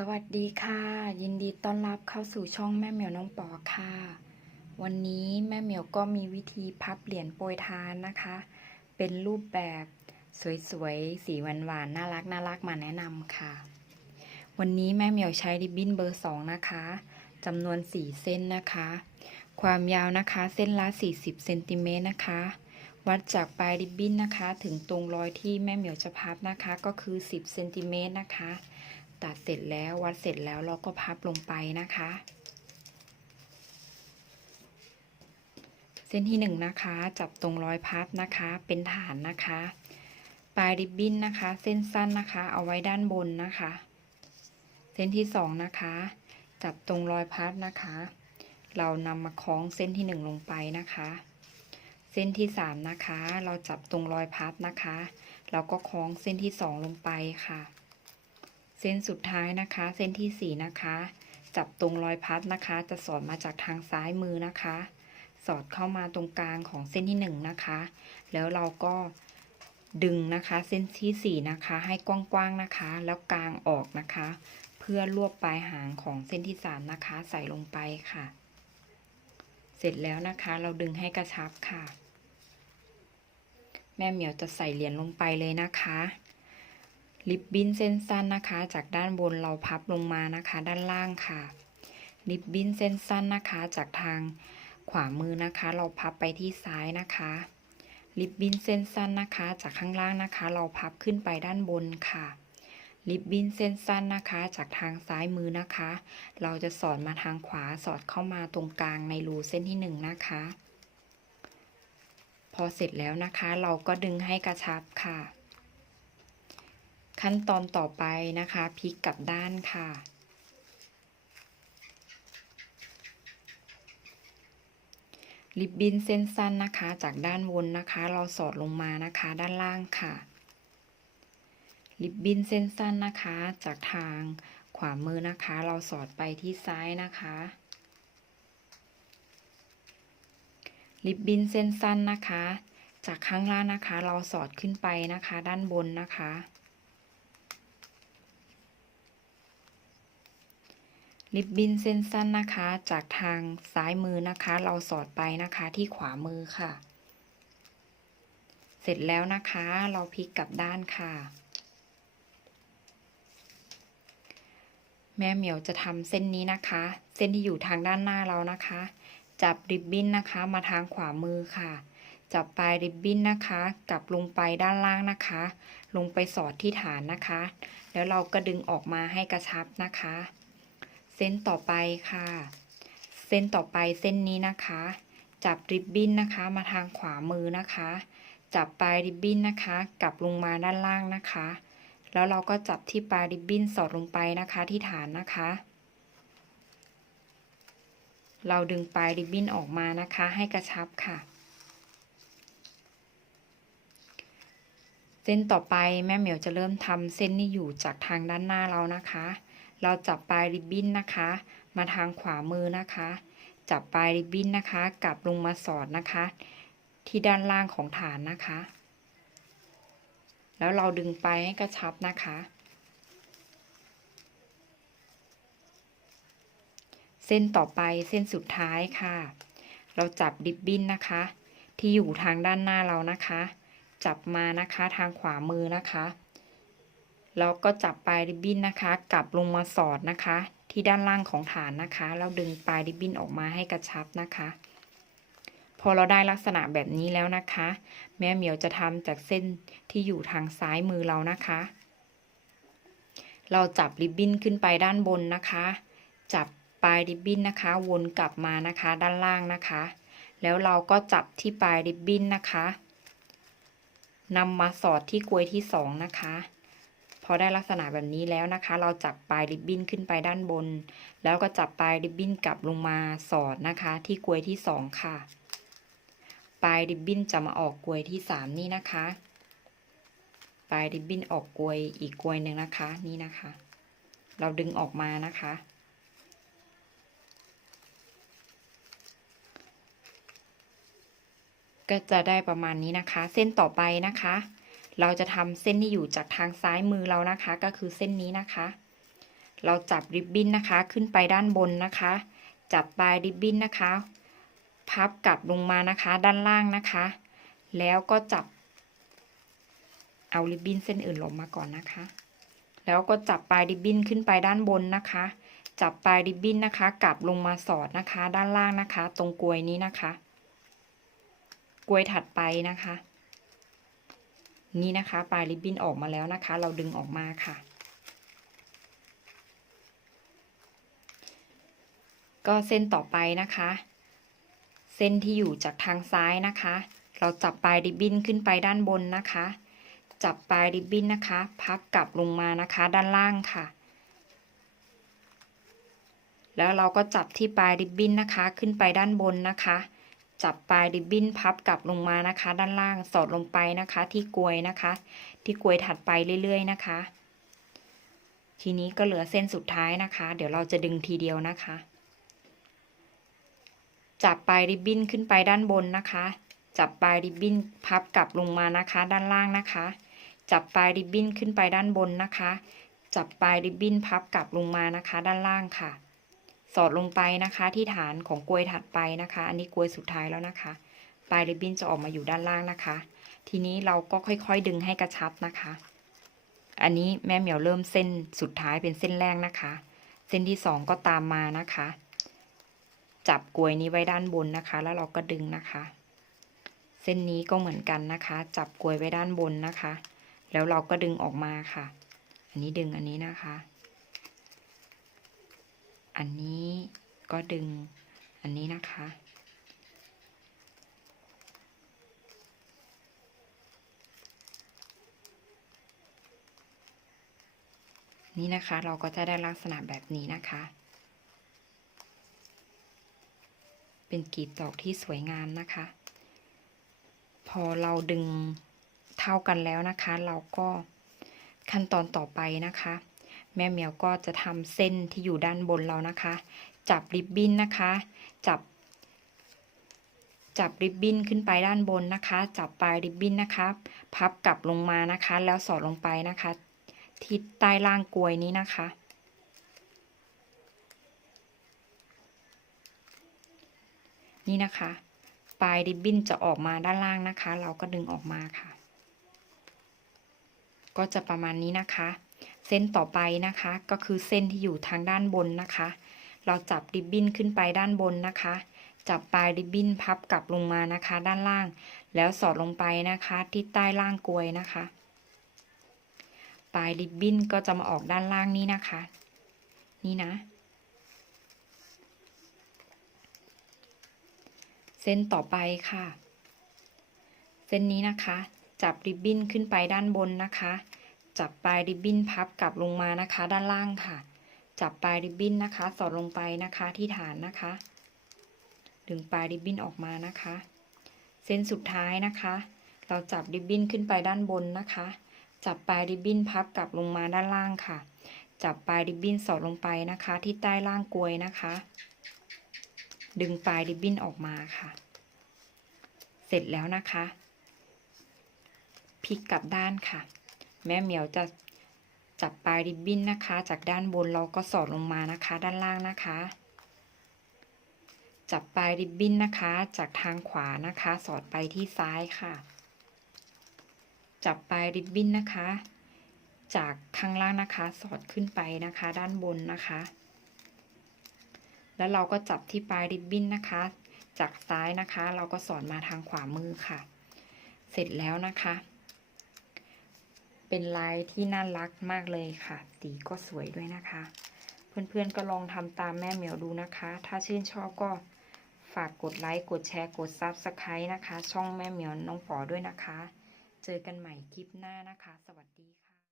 สวัสดีค่ะ ยินดีต้อนรับเข้าสู่ช่องแม่เหมียวน้องปอค่ะ วันนี้แม่เหมียวก็มีวิธีพับเหรียญโปรยทานนะคะ เป็นรูปแบบสวยๆ สีหวานๆ น่ารักน่ารักมาแนะนำค่ะ วันนี้แม่เหมียวใช้ริบบิ้นเบอร์สองนะคะจำนวน4เส้นนะคะ ความยาวนะคะเส้นละ40เซนติเมตรนะคะ วัดจากปลายริบบิ้นนะคะ ถึงตรงรอยที่แม่เหมียวจะพับนะคะ ก็คือ 10เซนติเมตรนะคะ ตัดเสร็จแล้ววัดเสร็จแล้วเราก็พับลงไปนะคะ เส้นที่หนึ่งนะคะ จับตรงรอยพับนะคะ เป็นฐานนะคะ ปลายริบบิ้นนะคะ เส้นสั้นนะคะ เอาไว้ด้านบนนะคะ เส้นที่สองนะคะ จับตรงรอยพับนะคะ เรานำมาคล้องเส้นที่หนึ่งลงไปนะคะเส้นที่สามนะคะ เราจับตรงรอยพับนะคะ เราก็คล้องเส้นที่สองลงไปค่ะ เส้นสุดท้ายนะคะ เส้นที่สี่นะคะ จับตรงรอยพับนะคะ จะสอดมาจากทางซ้ายมือนะคะ สอดเข้ามาตรงกลางของเส้นที่หนึ่งนะคะ แล้วเราก็ดึงนะคะ เส้นที่สี่นะคะ ให้กว้างๆนะคะ แล้วกลางออกนะคะ เพื่อรวบปลายหางของเส้นที่สามนะคะ ใส่ลงไปค่ะ เสร็จแล้วนะคะ เราดึงให้กระชับค่ะ แม่เหมียวจะใส่เหรียญลงไปเลยนะคะ ริบบิ้นเส้นสั้นนะคะ จากด้านบนเราพับลงมานะคะ ด้านล่างค่ะริบบิ้นเส้นสั้นนะคะ จากทางขวามือนะคะ เราพับไปที่ซ้ายนะคะริบบิ้นเส้นสั้นนะคะ จากข้างล่างนะคะ เราพับขึ้นไปด้านบนค่ะริบบิ้นเส้นสั้นนะคะ จากทางซ้ายมือนะคะ เราจะสอดมาทางขวาสอดเข้ามาตรงกลางในรูเส้นที่หนึ่งนะคะ พอเสร็จแล้วนะคะ เราก็ดึงให้กระชับค่ะ ขั้นตอนต่อไปนะคะพลิกกลับด้านค่ะ ริบบิ้นเส้นสั้นนะคะ จากด้านบนนะคะ เราสอดลงมานะคะด้านล่างค่ะ ริบบิ้นเส้นสั้นนะคะ จากทางขวามือนะคะ เราสอดไปที่ซ้ายนะคะริบบิ้นเส้นสั้นนะคะ จากข้างล่างนะคะ เราสอดขึ้นไปนะคะ ด้านบนนะคะ ริบบิ้นเส้นสั้นนะคะ จากทางซ้ายมือนะคะ เราสอดไปนะคะที่ขวามือค่ะ เสร็จแล้วนะคะ เราพลิกกลับด้านค่ะ แม่เหมียวจะทำเส้นนี้นะคะ เส้นที่อยู่ทางด้านหน้าเรานะคะ จับริบบิ้นนะคะมาทางขวามือค่ะ จับปลายริบบิ้นนะคะ กลับลงไปด้านล่างนะคะ ลงไปสอดที่ฐานนะคะ แล้วเราก็ดึงออกมาให้กระชับนะคะ เส้นต่อไปค่ะ เส้นต่อไปเส้นนี้นะคะ จับริบบิ้นนะคะมาทางขวามือนะคะ จับปลายริบบิ้นนะคะกลับลงมาด้านล่างนะคะ แล้วเราก็จับที่ปลายริบบิ้นสอดลงไปนะคะที่ฐานนะคะ เราดึงปลายริบบิ้นออกมานะคะให้กระชับค่ะเส้นต่อไปแม่เหมียวจะเริ่มทำเส้นที่อยู่จากทางด้านหน้าเรานะคะ เราจับปลายริบบิ้นนะคะ มาทางขวามือนะคะ จับปลายริบบิ้นนะคะกลับลงมาสอดนะคะ ที่ด้านล่างของฐานนะคะ แล้วเราดึงไปให้กระชับนะคะ เส้นต่อไปเส้นสุดท้ายค่ะ เราจับริบบิ้นนะคะ ที่อยู่ทางด้านหน้าเรานะคะ จับมานะคะทางขวามือนะคะ แล้วก็จับปลายริบบิ้นนะคะ กลับลงมาสอดนะคะ ที่ด้านล่างของฐานนะคะ แล้วดึงปลายริบบิ้นออกมาให้กระชับนะคะ พอเราได้ลักษณะแบบนี้แล้วนะคะ แม่เหมียวจะทำจากเส้นที่อยู่ทางซ้ายมือเรานะคะ เราจับริบบิ้นขึ้นไปด้านบนนะคะ จับปลายริบบิ้นนะคะ วนกลับมานะคะ ด้านล่างนะคะ แล้วเราก็จับที่ปลายริบบิ้นนะคะนำมาสอดที่กลวยที่สองนะคะ อได้ลักษณะแบบนี้แล้วนะคะ เราจับปลายริบบิ้นขึ้นไปด้านบน แล้วก็จับปลายริบบิ้นกลับลงมาสอดนะคะ ที่กลวยที่สองค่ะ ปลายริบบิ้นจะมาออกกลวยที่สามนี่นะคะ ปลายริบบิ้นออกกลวยอีกกลวยหนึ่งนะคะนี่นะคะ เราดึงออกมานะคะ ก็จะได้ประมาณนี้นะคะ เส้นต่อไปนะคะ เราจะทำเส้นที่อยู่จากทางซ้ายมือเรานะคะ ก็คือเส้นนี้นะคะ เราจับริบบิ้นนะคะขึ้นไปด้านบนนะคะ จับปลายริบบิ้นนะคะ พับกลับลงมานะคะด้านล่างนะคะ แล้วก็จับ เอาริบบิ้นเส้นอื่นลงมาก่อนนะคะ แล้วก็จับปลายริบบิ้นขึ้นไปด้านบนนะคะ จับปลายริบบิ้นนะคะ กลับลงมาสอดนะคะ ด้านล่างนะคะ ตรงกลวยนี้นะคะ กลวยถัดไปนะคะ นี่นะคะปลายริบบิ้นออกมาแล้วนะคะ เราดึงออกมาค่ะ ก็เส้นต่อไปนะคะ เส้นที่อยู่จากทางซ้ายนะคะ เราจับปลายริบบิ้นขึ้นไปด้านบนนะคะ จับปลายริบบิ้นนะคะ พับกลับลงมานะคะ ด้านล่างค่ะ แล้วเราก็จับที่ปลายริบบิ้นนะคะ ขึ้นไปด้านบนนะคะ จับปลายริบบิ้นพับกลับลงมานะคะ ด้านล่างสอดลงไปนะคะ ที่กลวยนะคะ ที่กลวยถัดไปเรื่อยๆนะคะ ทีนี้ก็เหลือเส้นสุดท้ายนะคะ เดี๋ยวเราจะดึงทีเดียวนะคะ จับปลายริบบิ้นขึ้นไปด้านบนนะคะ จับปลายริบบิ้นพับกลับลงมานะคะ ด้านล่างนะคะ จับปลายริบบิ้นขึ้นไปด้านบนนะคะ จับปลายริบบิ้นพับกลับลงมานะคะ ด้านล่างค่ะ สอดลงไปนะคะ ที่ฐานของกลวยถัดไปนะคะ อันนี้กลวยสุดท้ายแล้วนะคะ ปลายริบบิ้นจะออกมาอยู่ด้านล่างนะคะ ทีนี้เราก็ค่อยๆดึงให้กระชับนะคะ อันนี้แม่เหมียวเริ่มเส้นสุดท้ายเป็นเส้นแรกนะคะ เส้นที่สองก็ตามมานะคะ จับกลวยนี้ไว้ด้านบนนะคะ แล้วเราก็ดึงนะคะ เส้นนี้ก็เหมือนกันนะคะ จับกลวยไว้ด้านบนนะคะ แล้วเราก็ดึงออกมาค่ะ อันนี้ดึงอันนี้นะคะ อันนี้ก็ดึงอันนี้นะคะ นี่นะคะเราก็จะได้ลักษณะแบบนี้นะคะ เป็นกีบดอกที่สวยงามนะคะ พอเราดึงเท่ากันแล้วนะคะ เราก็ขั้นตอนต่อไปนะคะ แม่เหมียวก็จะทำเส้นที่อยู่ด้านบนเรานะคะ จับริบบิ้นนะคะ จับ จับริบบิ้นขึ้นไปด้านบนนะคะ จับปลายริบบิ้นนะคะ พับกลับลงมานะคะ แล้วสอดลงไปนะคะ ที่ใต้ล่างกลวยนี้นะคะนี่นะคะ ปลายริบบิ้นจะออกมาด้านล่างนะคะ เราก็ดึงออกมาค่ะ ก็จะประมาณนี้นะคะ เส้นต่อไปนะคะ ก็คือเส้นที่อยู่ทางด้านบนนะคะ เราจับริบบิ้นขึ้นไปด้านบนนะคะ จับปลายริบบิ้นพับกลับลงมานะคะ ด้านล่าง แล้วสอดลงไปนะคะ ที่ใต้ล่างกลวยนะคะ ปลายริบบิ้นก็จะมาออกด้านล่างนี้นะคะ นี่นะ เส้นต่อไปค่ะ เส้นนี้นะคะ จับริบบิ้นขึ้นไปด้านบนนะคะ จับปลายริบบิ้นพับกลับลงมานะคะ ด้านล่างค่ะ จับปลายริบบิ้นนะคะ สอดลงไปนะคะที่ฐานนะคะ ดึงปลายริบบิ้นออกมานะคะ เส้นสุดท้ายนะคะ เราจับริบบิ้นขึ้นไปด้านบนนะคะ จับปลายริบบิ้นพับกลับลงมาด้านล่างค่ะ จับปลายริบบิ้นสอดลงไปนะคะ ที่ใต้ล่างกลวยนะคะ ดึงปลายริบบิ้นออกมาค่ะ เสร็จแล้วนะคะพลิกกลับด้านค่ะ แม่เหมียวจะจับปลายริบบิ้นนะคะ จากด้านบนเราก็สอดลงมานะคะ ด้านล่างนะคะ จับปลายริบบิ้นนะคะ จากทางขวานะคะ สอดไปที่ซ้ายค่ะ จับปลายริบบิ้นนะคะ จากข้างล่างนะคะ สอดขึ้นไปนะคะ ด้านบนนะคะ แล้วเราก็จับที่ปลายริบบิ้นนะคะ จากซ้ายนะคะ เราก็สอดมาทางขวามือค่ะ เสร็จแล้วนะคะ เป็นลายที่น่ารักมากเลยค่ะ สีก็สวยด้วยนะคะ เพื่อนๆก็ลองทำตามแม่เหมียวดูนะคะ ถ้าชื่นชอบก็ฝากกดไลค์ กดแชร์ กดซับสไครต์นะคะ ช่องแม่เหมียวน้องปอด้วยนะคะ เจอกันใหม่คลิปหน้านะคะ สวัสดีค่ะ